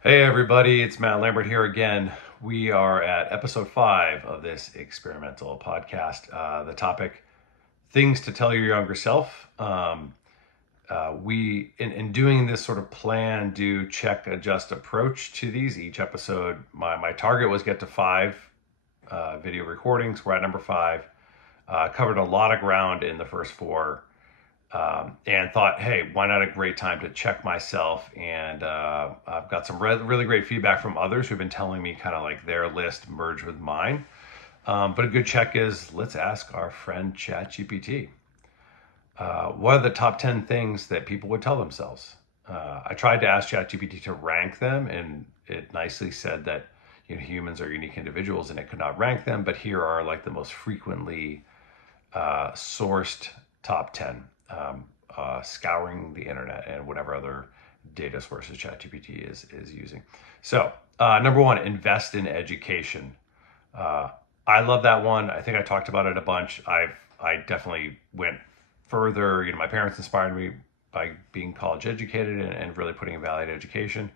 Hey everybody, it's Matt Lambert here again. We are at episode 5 of this experimental podcast. The topic, things to tell your younger self. We, in doing this sort of plan, do, check, adjust approach to these. Each episode, my target was get to 5 video recordings. We're at number 5. Covered a lot of ground in the first 4, and thought, hey, why not a great time to check myself? And I've got some really great feedback from others who've been telling me kind of like their list merged with mine. But a good check is, let's ask our friend ChatGPT. What are the top 10 things that people would tell themselves? I tried to ask ChatGPT to rank them, and it nicely said that humans are unique individuals and it could not rank them. But here are like the most frequently sourced top 10, scouring the internet and whatever other data sources ChatGPT is using. So, number 1, invest in education. Uh, I love that one. I think I talked about it a bunch. I definitely went further. My parents inspired me by being college educated and really putting a value to education.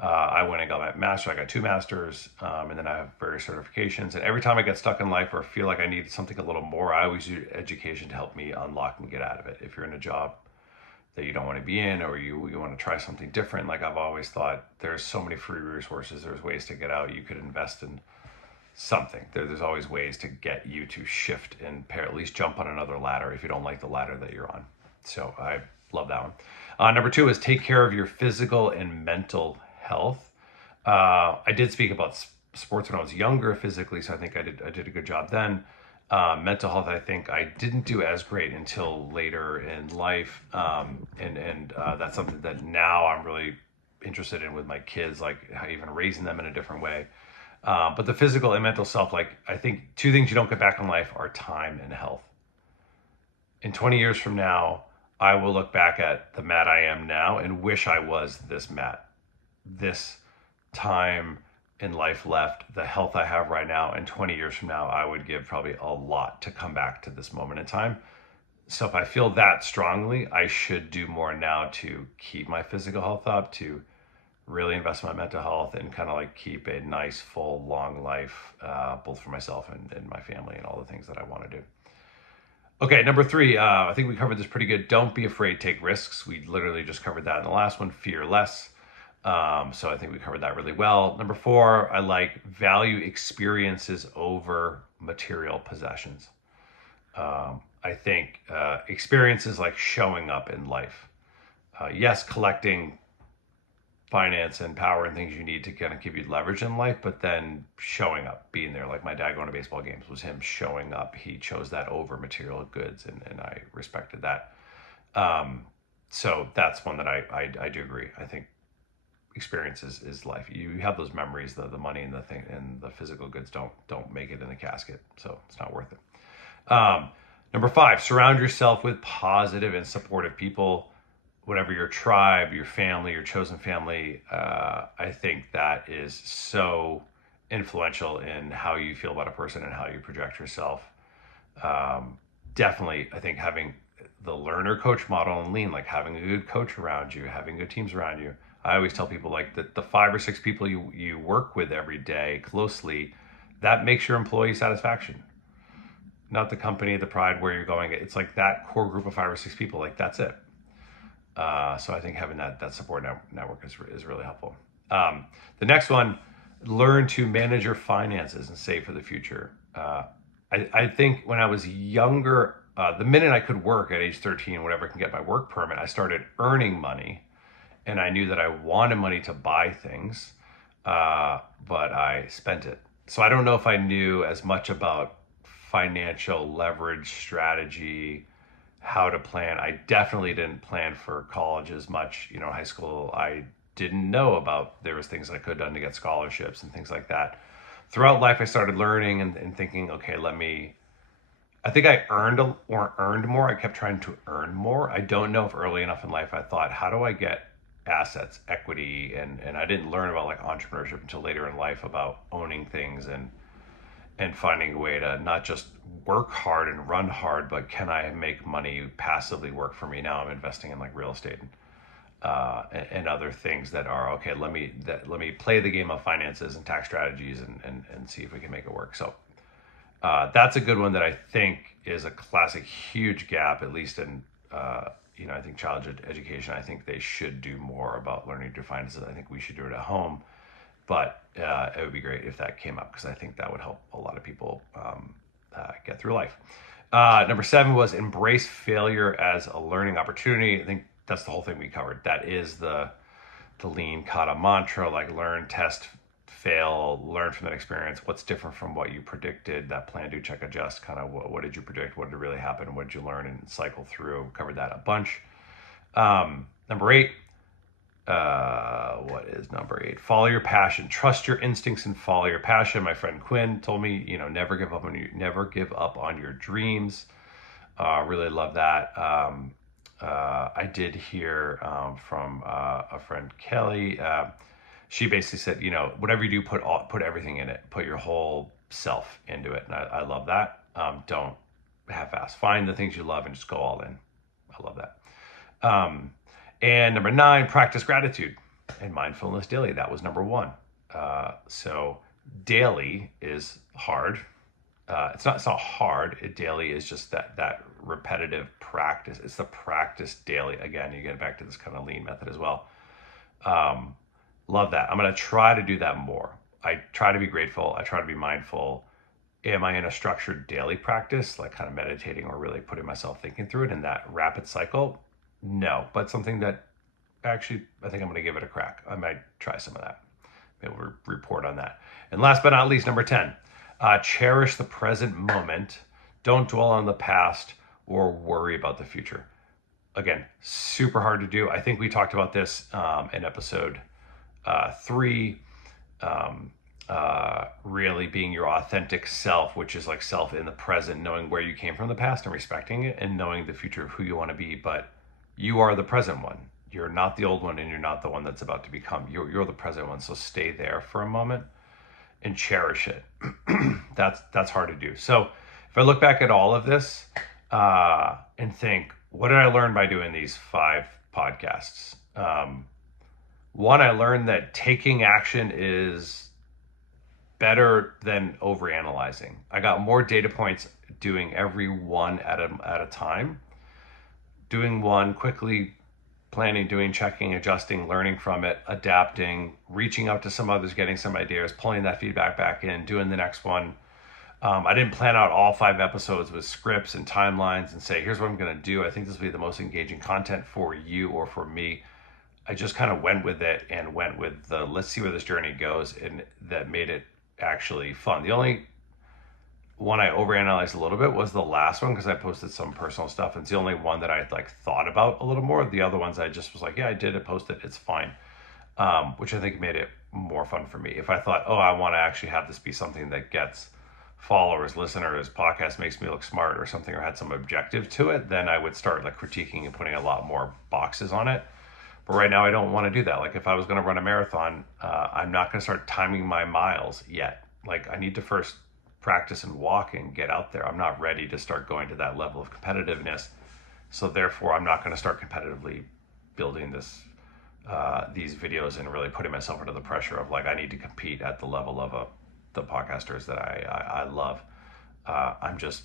I went and got my master. I got 2 masters, and then I have various certifications. And every time I get stuck in life or feel like I need something a little more, I always use education to help me unlock and get out of it. If you're in a job that you don't want to be in, or you want to try something different, like I've always thought, there's so many free resources. There's ways to get out. You could invest in something. There's always ways to get you to shift and at least jump on another ladder if you don't like the ladder that you're on. So I love that one. Number 2 is take care of your physical and mental health. I did speak about sports when I was younger physically, so I think I did a good job then. Mental health, I think I didn't do as great until later in life, and that's something that now I'm really interested in with my kids, like even raising them in a different way. But the physical and mental self, like I think 2 things you don't get back in life are time and health. In 20 years from now, I will look back at the Matt I am now and wish I was this Matt. This time in life left, the health I have right now, and 20 years from now, I would give probably a lot to come back to this moment in time. So if I feel that strongly, I should do more now to keep my physical health up, to really invest in my mental health, and kind of like keep a nice, full, long life, both for myself and my family and all the things that I want to do. Okay, number 3, I think we covered this pretty good. Don't be afraid, take risks. We literally just covered that in the last one, fear less. So I think we covered that really well. Number 4, I like value experiences over material possessions. I think experiences like showing up in life. Yes, collecting finance and power and things you need to kind of give you leverage in life, but then showing up, being there. Like my dad going to baseball games was him showing up. He chose that over material goods, and I respected that. So that's one that I do agree. I think experience is life. You have those memories, the money and the thing and the physical goods don't make it in the casket, so it's not worth it. Number 5, surround yourself with positive and supportive people. Whatever your tribe, your family, your chosen family, I think that is so influential in how you feel about a person and how you project yourself. Definitely, I think having the learner coach model and lean, like having a good coach around you, having good teams around you. I always tell people like the 5 or 6 people you work with every day closely, that makes your employee satisfaction. Not the company, the pride, where you're going. It's like that core group of 5 or 6 people, like that's it. So I think having that support network is really helpful. The next one, learn to manage your finances and save for the future. I think when I was younger, the minute I could work at age 13, whatever I can get my work permit, I started earning money, and I knew that I wanted money to buy things, but I spent it. So I don't know if I knew as much about financial leverage strategy, how to plan. I definitely didn't plan for college as much. High school, I didn't know about there was things I could have done to get scholarships and things like that. Throughout life, I started learning and thinking, okay, I think I earned more. I kept trying to earn more. I don't know if early enough in life I thought, how do I get assets, equity, and I didn't learn about like entrepreneurship until later in life, about owning things and finding a way to not just work hard and run hard, but can I make money passively work for me? Now I'm investing in like real estate. and other things that are okay. Let me play the game of finances and tax strategies and see if we can make it work. So that's a good one that I think is a classic huge gap, at least in I think education. I think they should do more about learning to finances. I think we should do it at home, but it would be great if that came up because I think that would help a lot of people get through life. Number 7 was embrace failure as a learning opportunity. I think that's the whole thing we covered. That is the lean kata mantra, like learn, test, fail, learn from that experience. What's different from what you predicted? That plan, do, check, adjust. Kind of what did you predict? What did really happen? What did you learn and cycle through? Covered that a bunch. Number 8. What is number 8? Follow your passion. Trust your instincts and follow your passion. My friend Quinn told me, never give up on your dreams. Really love that. I did hear from a friend, Kelly. She basically said, whatever you do, put everything in it. Put your whole self into it. And I love that. Don't half-ass. Find the things you love and just go all in. I love that. And number 9, practice gratitude and mindfulness daily. That was number 1. So daily is hard. It's not hard. Daily is just that repetitive practice. It's the practice daily. Again, you get back to this kind of lean method as well. Love that. I'm going to try to do that more. I try to be grateful. I try to be mindful. Am I in a structured daily practice, like kind of meditating or really putting myself thinking through it in that rapid cycle? No, but something that actually I think I'm going to give it a crack. I might try some of that. Maybe we'll report on that. And last but not least, number 10, cherish the present moment. Don't dwell on the past or worry about the future. Again, super hard to do. I think we talked about this in episode 3, really being your authentic self, which is like self in the present, knowing where you came from the past and respecting it, and knowing the future of who you want to be. But you are the present one. You're not the old one, and you're not the one that's about to become. You're the present one. So stay there for a moment and cherish it. That's hard to do. So if I look back at all of this and think, what did I learn by doing these 5 podcasts? One, I learned that taking action is better than overanalyzing. I got more data points doing every one at a time. Doing one, quickly planning, doing, checking, adjusting, learning from it, adapting, reaching out to some others, getting some ideas, pulling that feedback back in, doing the next one. I didn't plan out all 5 episodes with scripts and timelines and say, here's what I'm going to do. I think this will be the most engaging content for you or for me. I just kind of went with it and went with the let's see where this journey goes, and that made it actually fun. The only one I overanalyzed a little bit was the last one because I posted some personal stuff. It's the only one that I thought about a little more. The other ones I just was like, yeah, I did it, post it, it's fine. Which I think made it more fun for me. If I thought, I want to actually have this be something that gets followers, listeners, podcast makes me look smart or something, or had some objective to it, then I would start critiquing and putting a lot more boxes on it. But right now I don't want to do that. If I was going to run a marathon, I'm not going to start timing my miles yet. I need to first practice and walk and get out there. I'm not ready to start going to that level of competitiveness. So therefore, I'm not going to start competitively building these videos and really putting myself under the pressure of I need to compete at the level of the podcasters that I love. I'm just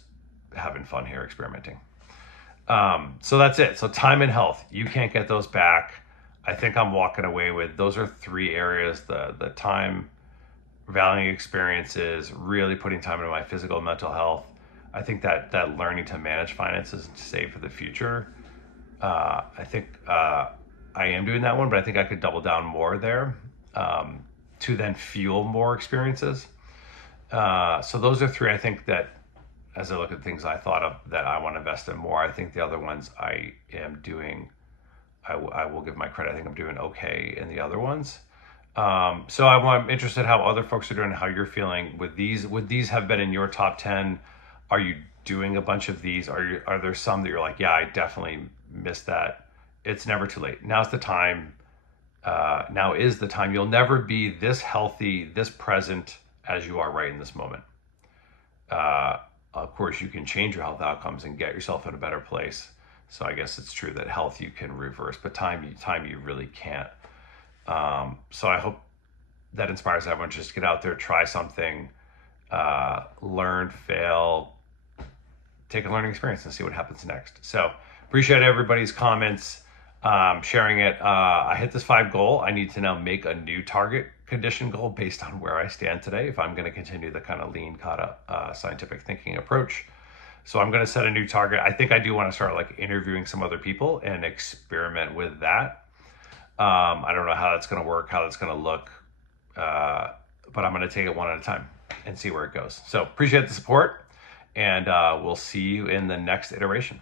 having fun here, experimenting. So that's it. So time and health, you can't get those back. I think I'm walking away with those are 3 areas: the time, valuing experiences, really putting time into my physical and mental health. I think that learning to manage finances and save for the future. I think I am doing that one, but I think I could double down more there to then fuel more experiences. So those are 3, I think, that as I look at things I thought of that I want to invest in more. I think the other ones I am doing, I will give my credit. I think I'm doing okay in the other ones. So I'm interested how other folks are doing, how you're feeling with these. Would these have been in your top 10? Are you doing a bunch of these? Are there some that you're like, yeah, I definitely missed that? It's never too late. Now's the time. Now is the time. You'll never be this healthy, this present as you are right in this moment. Of course, you can change your health outcomes and get yourself in a better place. So I guess it's true that health you can reverse, but time you really can't. So I hope that inspires everyone to just get out there, try something, learn, fail, take a learning experience and see what happens next. So appreciate everybody's comments, sharing it. I hit this 5 goal. I need to now make a new target condition goal based on where I stand today if I'm going to continue the kind of lean kata scientific thinking approach. So I'm going to set a new target. I think I do want to start like interviewing some other people and experiment with that. I don't know how that's going to work, how that's going to look, but I'm going to take it one at a time and see where it goes. So appreciate the support, and we'll see you in the next iteration.